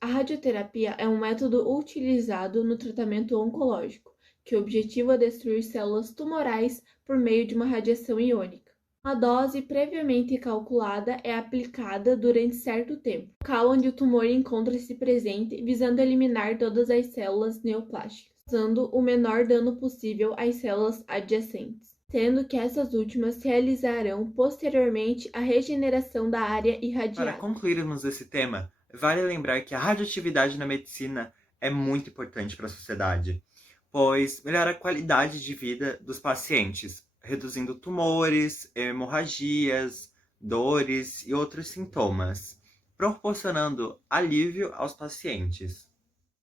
A radioterapia é um método utilizado no tratamento oncológico, que objetiva destruir células tumorais por meio de uma radiação iônica. Uma dose previamente calculada é aplicada durante certo tempo, no local onde o tumor encontra-se presente, visando eliminar todas as células neoplásticas, causando o menor dano possível às células adjacentes, sendo que essas últimas realizarão posteriormente a regeneração da área Para irradiada. concluirmos esse tema, vale lembrar que a radioatividade na medicina é muito importante para a sociedade, pois melhora a qualidade de vida dos pacientes, reduzindo tumores, hemorragias, dores e outros sintomas, proporcionando alívio aos pacientes.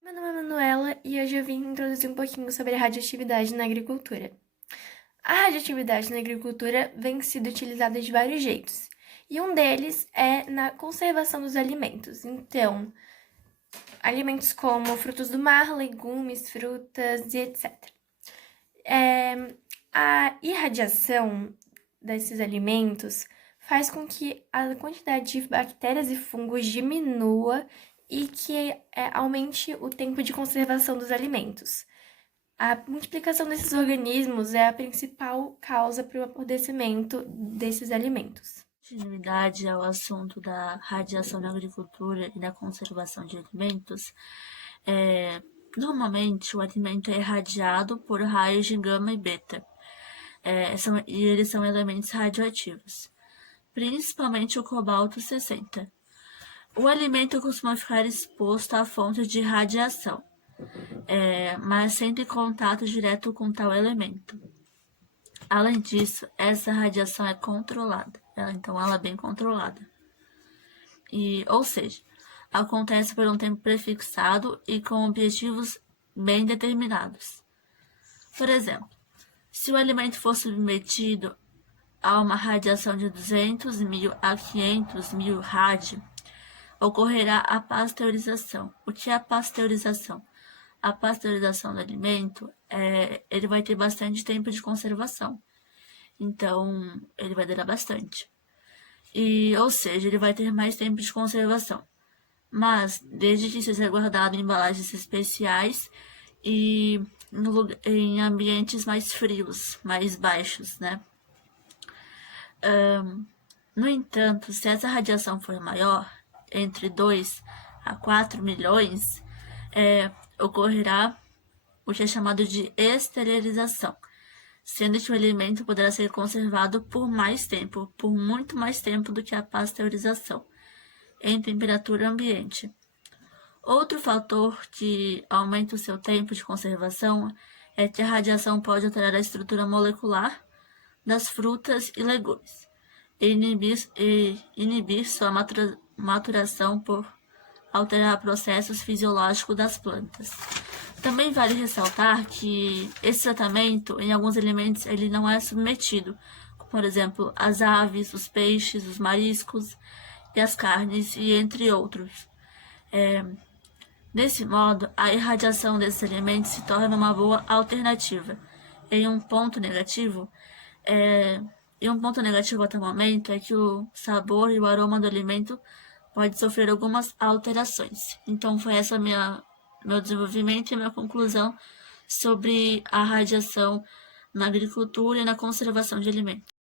Meu nome é Manuela e hoje eu vim introduzir um pouquinho sobre a radioatividade na agricultura. A radioatividade na agricultura vem sendo utilizada de vários jeitos, e um deles é na conservação dos alimentos. Então, alimentos como frutos do mar, legumes, frutas e etc. A irradiação desses alimentos faz com que a quantidade de bactérias e fungos diminua e que aumente o tempo de conservação dos alimentos. A multiplicação desses organismos é a principal causa para o apodrecimento desses alimentos. Continuidade ao assunto da radiação na agricultura e da conservação de alimentos, normalmente o alimento é irradiado por raios de gama e beta, e eles são elementos radioativos, principalmente o cobalto 60. O alimento costuma ficar exposto a fontes de radiação, mas sem ter contato direto com tal elemento. Além disso, essa radiação é controlada, então ela é bem controlada. Ou seja, acontece por um tempo prefixado e com objetivos bem determinados. Por exemplo, se o alimento for submetido a uma radiação de 200.000 a 500.000 rad, ocorrerá a pasteurização. O que é a pasteurização? A pasteurização do alimento, ele vai ter bastante tempo de conservação. Então, ele vai durar bastante. Ou seja, ele vai ter mais tempo de conservação. Mas, desde que seja guardado em embalagens especiais e em ambientes mais frios, mais baixos, né? No entanto, se essa radiação for maior, entre 2 a 4 milhões, ocorrerá o que é chamado de esterilização, sendo que o alimento poderá ser conservado por mais tempo, por muito mais tempo do que a pasteurização, em temperatura ambiente. Outro fator que aumenta o seu tempo de conservação é que a radiação pode alterar a estrutura molecular das frutas e legumes, e inibir sua maturação por alterar processos fisiológicos das plantas. Também vale ressaltar que esse tratamento, em alguns alimentos, ele não é submetido, como, por exemplo, as aves, os peixes, os mariscos e as carnes, e entre outros. Desse modo, a irradiação desses alimentos se torna uma boa alternativa. Um ponto negativo até o momento é que o sabor e o aroma do alimento pode sofrer algumas alterações. Então foi essa meu desenvolvimento e minha conclusão sobre a radiação na agricultura e na conservação de alimentos.